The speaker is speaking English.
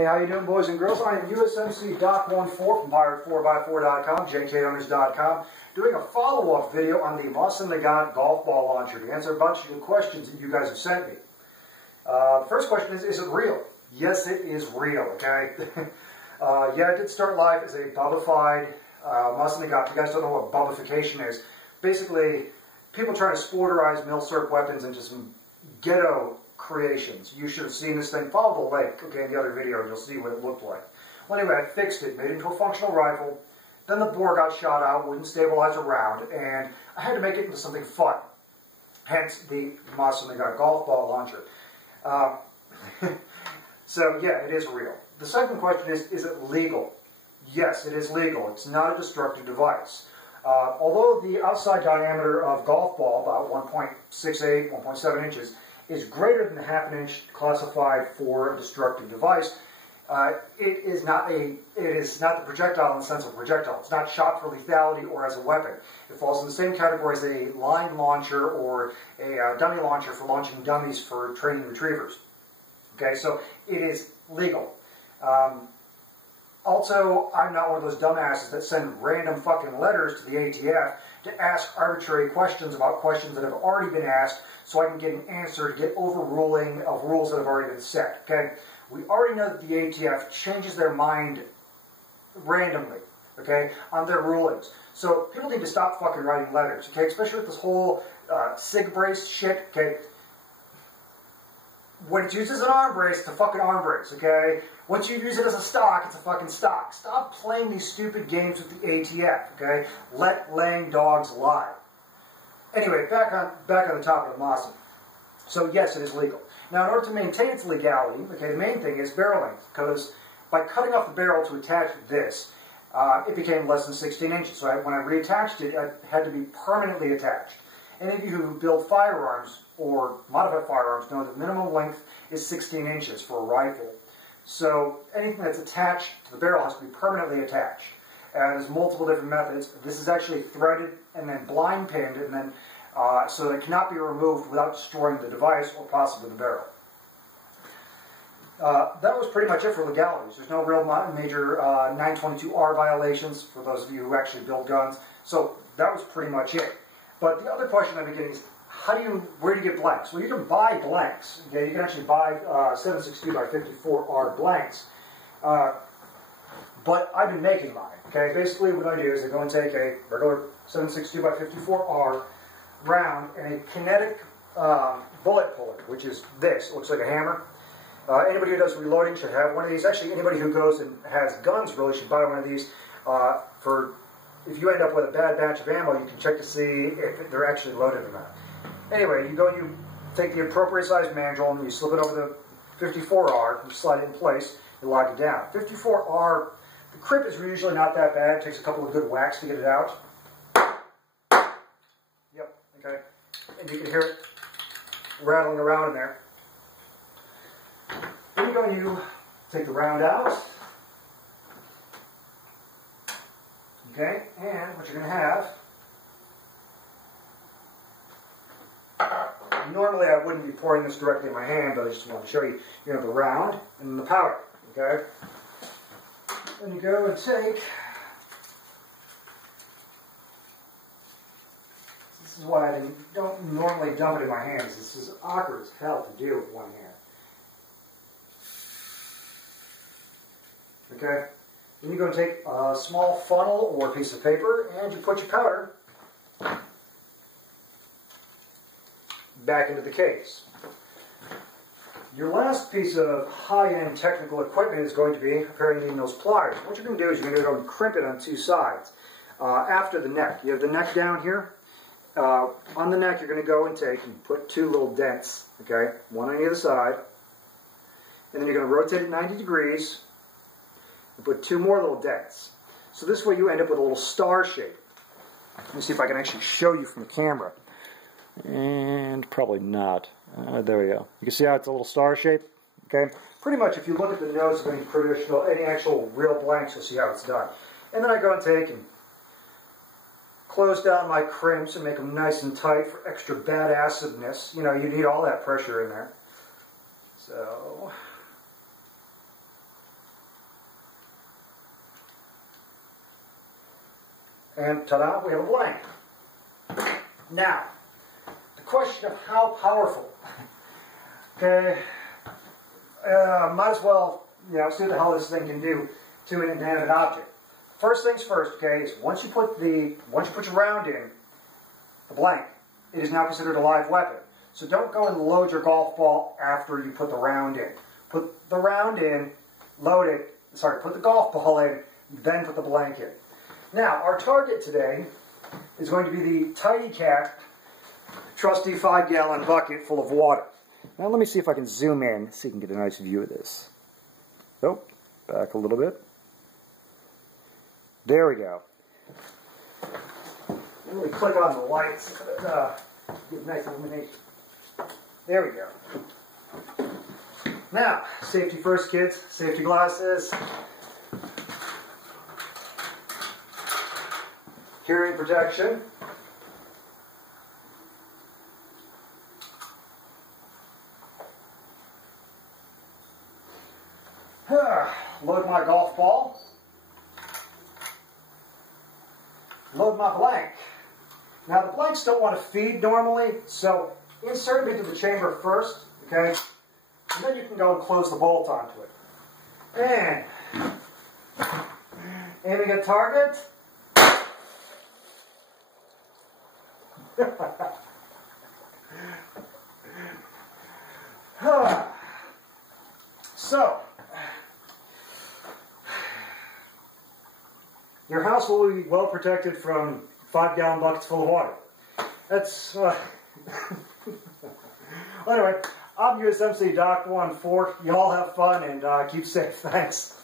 Hey, how you doing, boys and girls? I am USMC Doc14 from Pirate4x4.com, JKOwners.com, doing a follow-up video on the Mosin nagant golf ball launcher to answer a bunch of the questions that you guys have sent me. First question is it real? Yes, it is real, okay? Yeah, it did start life as a bubbified Mosin nagant. If you guys don't know what bubbification is, basically, people trying to sporterize milsurp weapons into some ghetto creations. You should have seen this thing. Follow the link, okay, in the other video, and you'll see what it looked like. Well, anyway, I fixed it, made it into a functional rifle. Then the bore got shot out, wouldn't stabilize a round, and I had to make it into something fun. Hence the Mosin nagant golf ball launcher. So, yeah, it is real. The second question is it legal? Yes, it is legal. It's not a destructive device. Although the outside diameter of golf ball, about 1.68, 1.7 inches, is greater than the half an inch classified for a destructive device, it is not the projectile in the sense of projectile. It's not shot for lethality or as a weapon. It falls in the same category as a line launcher or a dummy launcher for launching dummies for training retrievers. Okay, so it is legal. Also, I'm not one of those dumbasses that send random fucking letters to the ATF to ask arbitrary questions about questions that have already been asked so I can get an answer to get overruling of rules that have already been set, okay? We already know that the ATF changes their mind randomly, okay, on their rulings. So people need to stop fucking writing letters, okay, especially with this whole SIG brace shit, okay? When it's used as an arm brace, it's a fucking arm brace, okay? Once you use it as a stock, it's a fucking stock. Stop playing these stupid games with the ATF, okay? Let laying dogs lie. Anyway, back on the topic of Mosin. So yes, it is legal. Now, in order to maintain its legality, okay, the main thing is barrel length, because by cutting off the barrel to attach this, it became less than 16 inches. So when I reattached it, it had to be permanently attached. Any of you who build firearms or modify firearms know that minimum length is 16 inches for a rifle. So anything that's attached to the barrel has to be permanently attached. And there's multiple different methods. This is actually threaded and then blind pinned, and then so that it cannot be removed without destroying the device or possibly the barrel. That was pretty much it for legalities. There's no real major 922R violations for those of you who actually build guns. So that was pretty much it. But the other question I've been getting is, where do you get blanks? Well, you can buy blanks. Okay, you can actually buy 7.62 by 54R blanks. But I've been making mine. Okay, basically what I do is I go and take a regular 7.62 by 54R round and a kinetic bullet puller, which is this. It looks like a hammer. Anybody who does reloading should have one of these. Actually, anybody who goes and has guns really should buy one of these. If you end up with a bad batch of ammo, you can check to see if they're actually loaded or not. Anyway, you go and you take the appropriate size mandrel and you slip it over the 54R, you slide it in place, you lock it down. 54R, the crip is usually not that bad. It takes a couple of good whacks to get it out. Yep, okay. And you can hear it rattling around in there. Then you go and you take the round out. Okay, and what you're going to have, normally I wouldn't be pouring this directly in my hand, but I just want to show you, the round and the powder, okay? Then you go and take, this is why I don't normally dump it in my hands. This is awkward as hell to do with one hand. Okay? Then you go and take a small funnel or a piece of paper and you put your powder back into the case. Your last piece of high-end technical equipment is going to be preparing needing those pliers. What you're going to do is you're going to go and crimp it on two sides. After the neck, you have the neck down here. On the neck, you're going to go and take and put two little dents, okay, one on either side. And then you're going to rotate it 90 degrees. Put two more little dents. So this way you end up with a little star shape. Let me see if I can actually show you from the camera. And probably not. There we go. You can see how it's a little star shape? Okay? Pretty much if you look at the nose of any actual real blanks, you'll see how it's done. And then I go and take and close down my crimps and make them nice and tight for extra badassedness. You need all that pressure in there. So And ta-da, we have a blank. Now, the question of how powerful. Okay, might as well, see what the hell this thing can do to an inanimate object. First things first, okay, is once you put your round in, the blank, it is now considered a live weapon. So don't go and load your golf ball after you put the round in. Put the round in, put the golf ball in, then put the blank in. Now, our target today is going to be the Tidy Cat trusty 5-gallon bucket full of water. Now let me see if I can zoom in, so you can get a nice view of this. Oh, back a little bit. There we go. Let me click on the lights so that get nice illumination. There we go. Now, safety first, kids. Safety glasses. Hearing protection. Load my golf ball. Load my blank. Now the blanks don't want to feed normally, so insert them into the chamber first, okay? And then you can go and close the bolt onto it. And aiming at target. So, your house will be well protected from 5-gallon buckets full of water. That's, anyway, I'm USMC Doc 14. You all have fun and keep safe. Thanks.